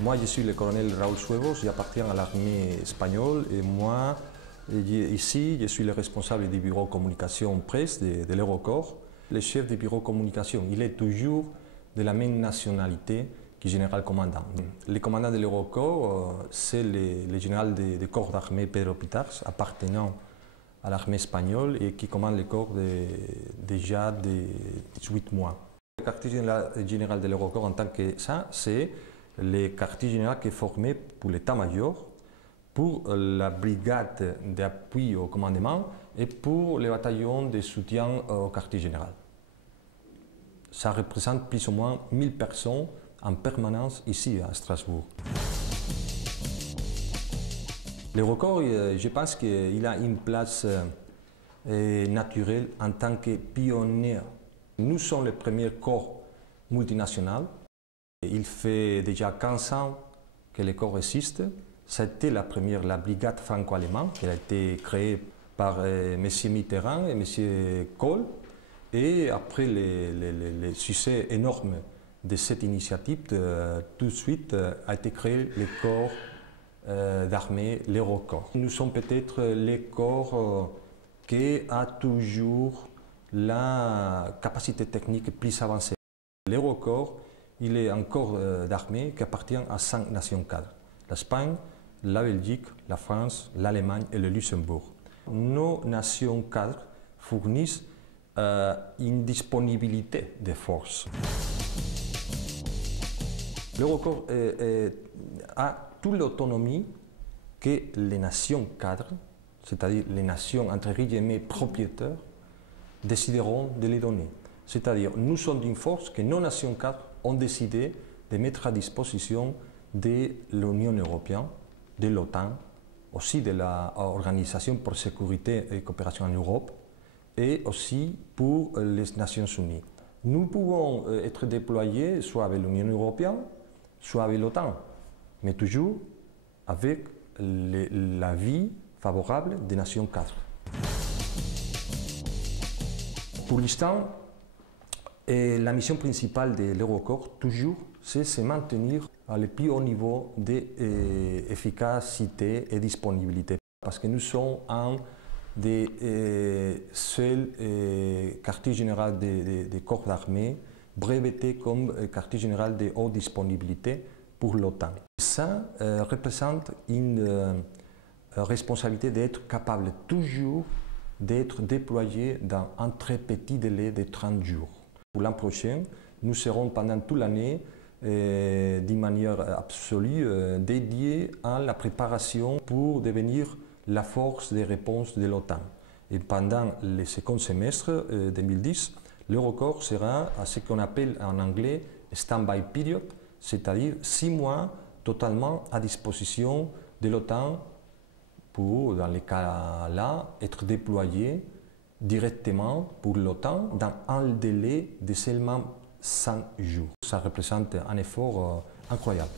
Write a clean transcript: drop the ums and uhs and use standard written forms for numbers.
Moi, je suis le colonel Raúl Suevos, j'appartiens à l'armée espagnole et moi, ici, je suis le responsable du bureau communication presse de l'Eurocorps. Le chef du bureau communication, il est toujours de la même nationalité que le général commandant. Le commandant de l'Eurocorps, c'est le général du corps d'armée Pedro Pitars, appartenant à l'armée espagnole et qui commande le corps déjà de 18 mois. Le quartier général de l'Eurocorps en tant que ça, c'est le quartier général qui est formé pour l'état-major, pour la brigade d'appui au commandement et pour le bataillon de soutien au quartier général. Ça représente plus ou moins 1000 personnes en permanence ici à Strasbourg. L'Eurocorps, je pense qu'il a une place naturelle en tant que pionnier. Nous sommes le premier corps multinational. Il fait déjà 15 ans que le corps existe. C'était la brigade franco-allemande qui a été créée par M. Mitterrand et M. Kohl. Et après le succès énorme de cette initiative, tout de suite a été créé le corps d'armée, l'Eurocorps. Nous sommes peut-être le corps qui a toujours la capacité technique plus avancée. L'Eurocorps, il est un corps d'armée qui appartient à 5 nations cadres: l'Espagne, la Belgique, la France, l'Allemagne et le Luxembourg. Nos nations cadres fournissent une disponibilité de forces. L'Eurocorps a toute l'autonomie que les nations cadres, c'est-à-dire les nations entre guillemets propriétaires, décideront de les donner. C'est-à-dire, nous sommes une force que nos nations cadres ont décidé de mettre à disposition de l'Union européenne, de l'OTAN, aussi de l'Organisation pour la sécurité et coopération en Europe, et aussi pour les Nations unies. Nous pouvons être déployés soit avec l'Union européenne, soit avec l'OTAN, mais toujours avec l'avis favorable des nations cadres. Pour l'instant, la mission principale de l'Eurocorps, toujours, c'est se maintenir à le plus haut niveau d'efficacité et disponibilité. Parce que nous sommes un des seuls quartiers généraux des corps d'armée brevetés comme quartier général de haute disponibilité pour l'OTAN. Ça représente une responsabilité d'être capable toujours d'être déployé dans un très petit délai de 30 jours. Pour l'an prochain, nous serons pendant toute l'année, d'une manière absolue, dédiés à la préparation pour devenir la force de réponse de l'OTAN. Et pendant le second semestre 2010, l'Eurocorps sera à ce qu'on appelle en anglais stand-by period, c'est-à-dire 6 mois totalement à disposition de l'OTAN pour, dans les cas-là, être déployé directement pour l'OTAN dans un délai de seulement 100 jours. Ça représente un effort incroyable.